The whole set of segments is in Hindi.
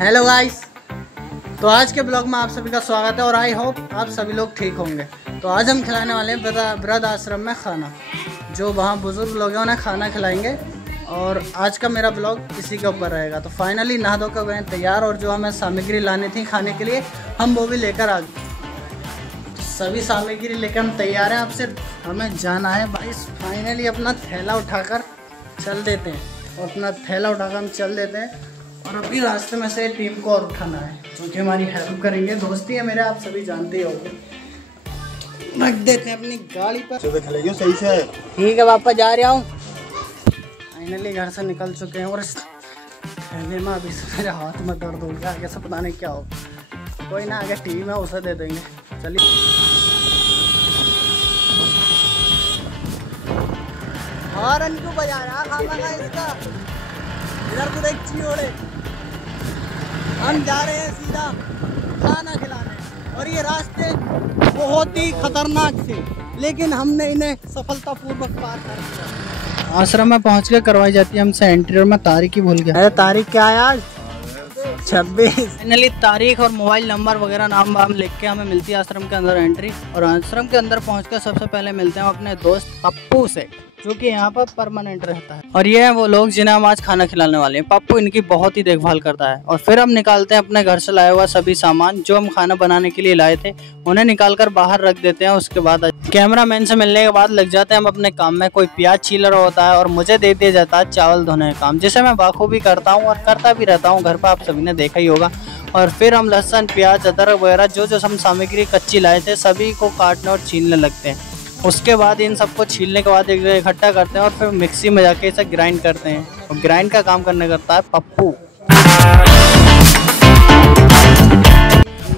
हेलो गाइस, तो आज के ब्लॉग में आप सभी का स्वागत है और आई होप आप सभी लोग ठीक होंगे। तो आज हम खिलाने वाले हैं वृद्ध आश्रम में खाना, जो वहाँ बुजुर्ग लोग हैं उन्हें खाना खिलाएंगे और आज का मेरा ब्लॉग इसी के ऊपर रहेगा। तो फाइनली नहा धो कर गए तैयार और जो हमें सामग्री लानी थी खाने के लिए हम वो भी लेकर आ गए। सभी सामग्री लेकर हम तैयार हैं। अब सिर्फ हमें जाना है भाई। फाइनली अपना थैला उठाकर चल देते हैं और अपना थैला उठाकर हम चल देते हैं और अभी रास्ते में से टीम को और उठाना है जो कि हमारी हेल्प करेंगे। दोस्ती है मेरे, आप सभी जानते ही होंगे। रख देते हैं अपनी गाड़ी पर। सही से ठीक है, वापस जा रहा हूँ। फाइनली घर से निकल चुके हैं और इस थैले में अभी से मेरे हाथ में दर्द हो गया। आगे से पता नहीं क्या हो। कोई ना, आगे टीम है उसे दे देंगे। चलिए हॉर्न क्यों बजा रहा खाना इसका? इधर तो देख चिड़े। हम जा रहे हैं सीधा खाना खिलाने और ये रास्ते बहुत ही खतरनाक थे, लेकिन हमने इन्हें सफलतापूर्वक पार कर दिया। आश्रम में पहुंच के करवाई जाती है हमसे एंट्री और मैं तारीख ही भूल गया। अरे तारीख क्या है आज? 26। फाइनली तारीख और मोबाइल नंबर वगैरह नाम वाम लिख के हमें मिलती है आश्रम के अंदर एंट्री। और आश्रम के अंदर पहुंचकर सबसे पहले मिलते हैं अपने दोस्त पप्पू से, जो कि यहाँ पर परमानेंट रहता है। और ये हैं वो लोग जिन्हें हम आज खाना खिलाने वाले हैं। पप्पू इनकी बहुत ही देखभाल करता है। और फिर हम निकालते हैं अपने घर से लाया हुआ सभी सामान जो हम खाना बनाने के लिए लाए थे, उन्हें निकाल कर बाहर रख देते हैं। उसके बाद कैमरामैन से मिलने के बाद लग जाते हैं हम अपने काम में। कोई प्याज छीलर होता है और मुझे दे दिया जाता है चावल धोने का काम, जिसे मैं बाखूबी करता हूँ और करता भी रहता हूँ। घर पर आप सभी ने देखा ही होगा। और फिर हम लहसुन, प्याज, अदरक वगैरह जो हम सामग्री कच्ची लाए थे सभी को काटने और छीलने लगते हैं। उसके बाद इन सबको छीलने के बाद एक जगह इकट्ठा करते हैं और फिर मिक्सी में जाके इसे ग्राइंड करते हैं। और ग्राइंड का काम करने करता है पप्पू।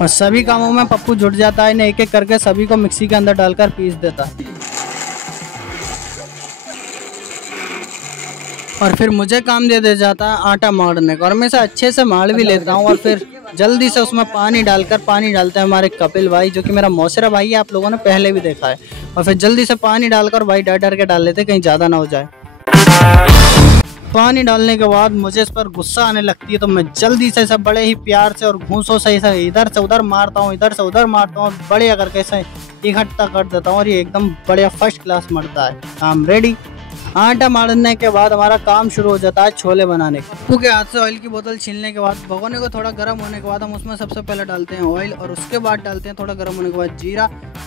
और सभी कामों में पप्पू जुट जाता है। इन्हें एक एक करके सभी को मिक्सी के अंदर डालकर पीस देता है। और फिर मुझे काम दे दिया जाता है आटा मारने का, और मैं इसे अच्छे से मार भी लेता हूँ। और फिर जल्दी से उसमें पानी डालते हैं हमारे कपिल भाई, जो कि मेरा मौसेरा भाई है, आप लोगों ने पहले भी देखा है। और फिर जल्दी से पानी डालकर भाई डर डर के डाल लेते कहीं ज़्यादा ना हो जाए। पानी डालने के बाद मुझे इस पर गुस्सा आने लगती है, तो मैं जल्दी से इसे बड़े ही प्यार से और घूंसों से इसे इधर से उधर मारता हूँ, इधर से उधर मारता हूँ, बढ़िया करके इसे इकट्ठा कर देता हूँ और ये एकदम बढ़िया फर्स्ट क्लास मरता है। काम रेडी। आटा मारने के बाद हमारा काम शुरू हो जाता है छोले बनाने का। पप्पू के हाथ से ऑयल की बोतल छीलने के बाद भगोने को थोड़ा गर्म होने के बाद हम उसमें सबसे पहले डालते हैं ऑयल और उसके बाद डालते हैं थोड़ा गर्म होने के बाद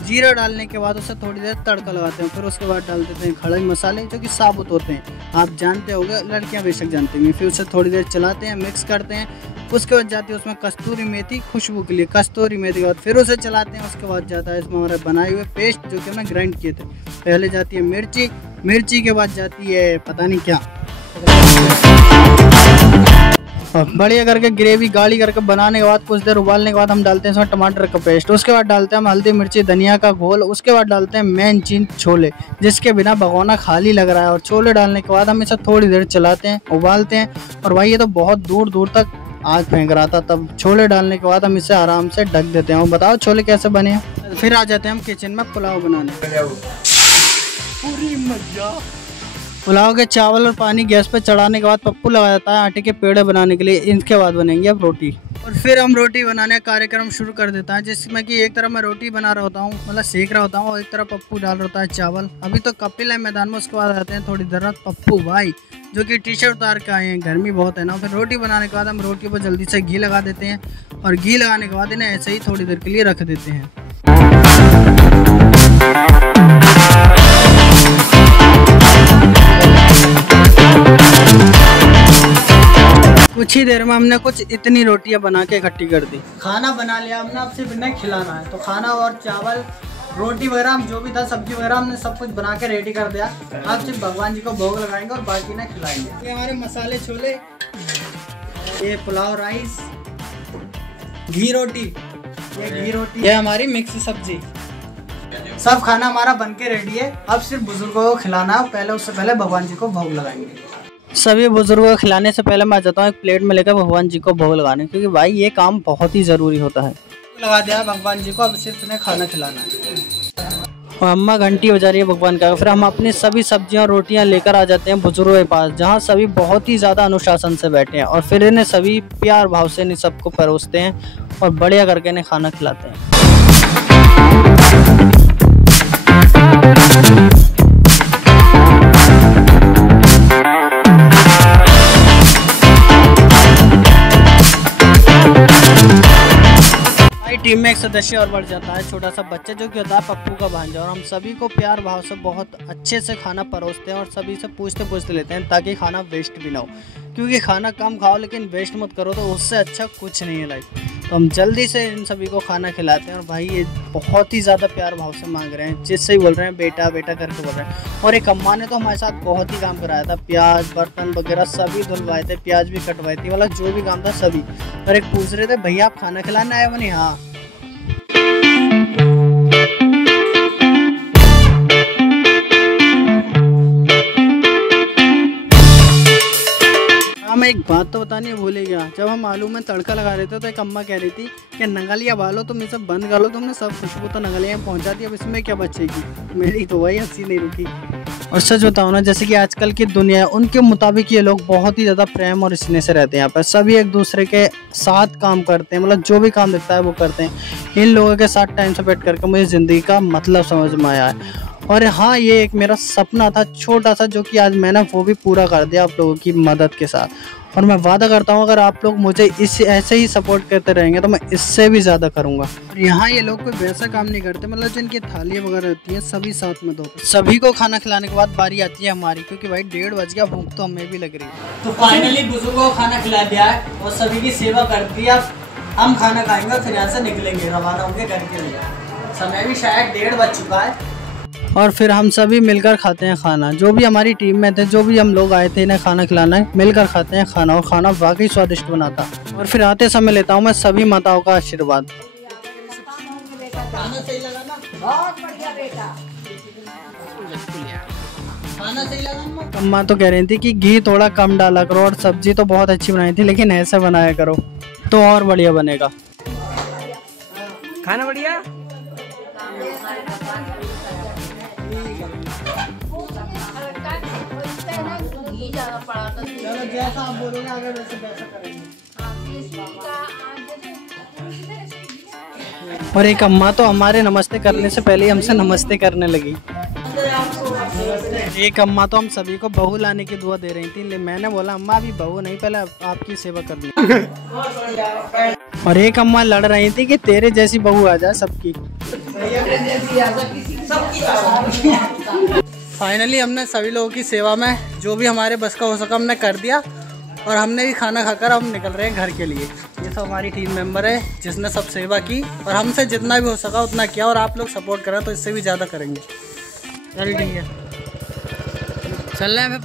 जीरा डालने के बाद उसे थोड़ी देर तड़का लगाते हैं। फिर उसके बाद डाल देते हैं खड़े मसाले जो कि साबुत होते हैं, आप जानते होंगे, लड़कियां बेशक जानती होंगी। फिर उसे थोड़ी देर चलाते हैं, मिक्स करते हैं। उसके बाद जाती है उसमें कस्तूरी मेथी खुशबू के लिए, कस्तूरी मेथी के बाद फिर उसे चलाते हैं। उसके बाद जाता है इसमें हमारे बनाए हुए पेस्ट जो कि हमने ग्राइंड किए थे। पहले जाती है मिर्ची के बाद जाती है पता नहीं क्या, और बढ़िया करके ग्रेवी गाढ़ी करके बनाने के बाद कुछ देर उबालने के बाद हम डालते हैं इसमें टमाटर का पेस्ट। उसके बाद डालते हैं हम हल्दी, मिर्ची, धनिया का घोल। उसके बाद डालते हैं मेन चीज छोले, जिसके बिना भगोना खाली लग रहा है। और छोले डालने के बाद हम इसे थोड़ी देर चलाते हैं, उबालते हैं। और भाई ये तो बहुत दूर दूर तक आग फेंक रहा था। तब छोले डालने के बाद हम इसे आराम से ढक देते हैं। और बताओ छोले कैसे बने हैं। फिर आ जाते हैं हम किचन में पुलाव बनाने। पूरी मजा। पुलाव के चावल और पानी गैस पे चढ़ाने के बाद पप्पू लगा जाता है आटे के पेड़े बनाने के लिए। इनके बाद बनेंगे अब रोटी। और फिर हम रोटी बनाने का कार्यक्रम शुरू कर देता है, जिसमें कि एक तरफ मैं रोटी बना रहा होता हूँ, मतलब सेक रहा होता हूँ, और एक तरफ पप्पू डाल रहा होता है चावल। अभी तो कपिल है मैदान में, उसके बाद आते हैं थोड़ी देर बाद पप्पू भाई, जो कि टी शर्ट उतार के आए हैं, गर्मी बहुत है ना। फिर रोटी बनाने के बाद हम रोटी पर जल्दी से घी लगा देते हैं और घी लगाने के बाद इन्हें ऐसे ही थोड़ी देर के लिए रख देते हैं। कुछ ही देर में हमने कुछ इतनी रोटियां बना के इकट्ठी कर दी। खाना बना लिया हमने, अब सिर्फ इन्हें खिलाना है। तो खाना और चावल, रोटी वगैरह हम जो भी था, सब्जी वगैरह हमने सब कुछ बना के रेडी कर दिया। अब सिर्फ भगवान जी को भोग लगाएंगे और बाकी इन्हें खिलाएंगे। ये हमारे मसाले छोले, ये पुलाव राइस, घी रोटी, ये हमारी मिक्स सब्जी। सब खाना हमारा बन के रेडी है। अब सिर्फ बुजुर्गों को खिलाना है। पहले उससे पहले भगवान जी को भोग लगाएंगे। सभी बुजुर्गों को खिलाने से पहले मैं जाता हूँ एक प्लेट में लेकर भगवान जी को भोग लगाने, क्योंकि भाई ये काम बहुत ही ज़रूरी होता है। लगा दिया भगवान जी को, अब सिर्फ इन्हें खाना खिलाना है। और अम्मा घंटी बजा रही है भगवान का। फिर हम अपनी सभी सब्जियां और रोटियां लेकर आ जाते हैं बुजुर्गों के पास, जहां सभी बहुत ही ज़्यादा अनुशासन से बैठे हैं। और फिर इन्हें सभी प्यार भाव से इन्हें सबको परोसते हैं और बढ़िया करके इन्हें खाना खिलाते हैं। टीम में एक सदस्य और बढ़ जाता है, छोटा सा बच्चा जो कि होता है पप्पू का भांजा। और हम सभी को प्यार भाव से बहुत अच्छे से खाना परोसते हैं और सभी से पूछते लेते हैं ताकि खाना वेस्ट भी ना हो, क्योंकि खाना कम खाओ लेकिन वेस्ट मत करो, तो उससे अच्छा कुछ नहीं है लाइफ। तो हम जल्दी से इन सभी को खाना खिलाते हैं। और भाई ये बहुत ही ज़्यादा प्यार भाव से मांग रहे हैं, जिससे ही बोल रहे हैं बेटा बेटा करके बोल रहे हैं। और एक अम्मा ने तो हमारे साथ बहुत ही काम कराया था, प्याज बर्तन वगैरह सभी धुलवाए थे, प्याज भी कटवाई थी, मतलब जो भी काम था सभी। और एक पूछ रहे थे भैया आप खाना खिलाने आए हो? नहीं, हाँ। मैं एक बात तो बतानी भूल गया, जब हम आलू में तड़का लगा रहे थे तो एक अम्मा कह रही थी कि नंगलिया बालो तुम ये सब बंद कर लो, तुमने सब खुशबू तो नंगलिया में पहुंचा दी, अब इसमें क्या बचेगी। मेरी तो वही हंसी नहीं रुकी। और सच बताओ ना, जैसे कि आजकल की दुनिया है उनके मुताबिक ये लोग बहुत ही ज़्यादा प्रेम और स्नेह से रहते हैं। यहाँ पर सभी एक दूसरे के साथ काम करते हैं, मतलब जो भी काम दिखता है वो करते हैं। इन लोगों के साथ टाइम स्पेंड करके मुझे ज़िंदगी का मतलब समझ में आया है। और हाँ, ये एक मेरा सपना था छोटा सा, जो कि आज मैंने वो भी पूरा कर दिया आप लोगों की मदद के साथ। और मैं वादा करता हूँ अगर आप लोग मुझे इस ऐसे ही सपोर्ट करते रहेंगे तो मैं इससे भी ज़्यादा करूँगा। और यहाँ ये लोग कोई वैसा काम नहीं करते, मतलब जिनकी थालियाँ वगैरह होती हैं सभी साथ में धोते। सभी को खाना खिलाने के बाद बारी आती है हमारी, क्योंकि भाई 1:30 बज गया, भूख तो हमें भी लग रही है। तो फाइनली बुजुर्गों को खाना खिला दिया है और सभी की सेवा कर दी। अब हम खाना खाएंगे फिर यहाँ से निकलेंगे, रवाना होंगे घर के लिए। समय भी शायद 1:30 बज चुका है। और फिर हम सभी मिलकर खाते हैं खाना। जो भी हमारी टीम में थे, जो भी हम लोग आए थे इन्हें खाना खिलाना है, मिलकर खाते हैं खाना। और खाना वाकई स्वादिष्ट बना था। और फिर आते समय लेता हूँ मैं सभी माताओं का आशीर्वाद। खाना सही लगा ना? बहुत बढ़िया बेटा। खाना सही लगा? अम्मा तो कह रही थी कि घी थोड़ा कम डाला करो और सब्जी तो बहुत अच्छी बनाई थी, लेकिन ऐसे बनाया करो तो और बढ़िया बनेगा। खाना बढ़िया। चलो जैसा आप बोलोगे आगे वैसे करेंगे। और एक अम्मा तो हमारे नमस्ते करने से पहले हमसे नमस्ते करने लगी। एक अम्मा तो हम सभी को बहू लाने की दुआ दे रही थी, मैंने बोला अम्मा अभी बहू नहीं, पहले आपकी सेवा करनी। और एक अम्मा लड़ रही थी कि तेरे जैसी बहू आ जाए सबकी। फाइनली हमने सभी लोगों की सेवा में जो भी हमारे बस का हो सका हमने कर दिया। और हमने भी खाना खाकर अब निकल रहे हैं घर के लिए। ये सब हमारी टीम मेंबर है जिसने सब सेवा की और हमसे जितना भी हो सका उतना किया। और आप लोग सपोर्ट करें तो इससे भी ज़्यादा करेंगे। चल ठीक है, चल रहे हैं।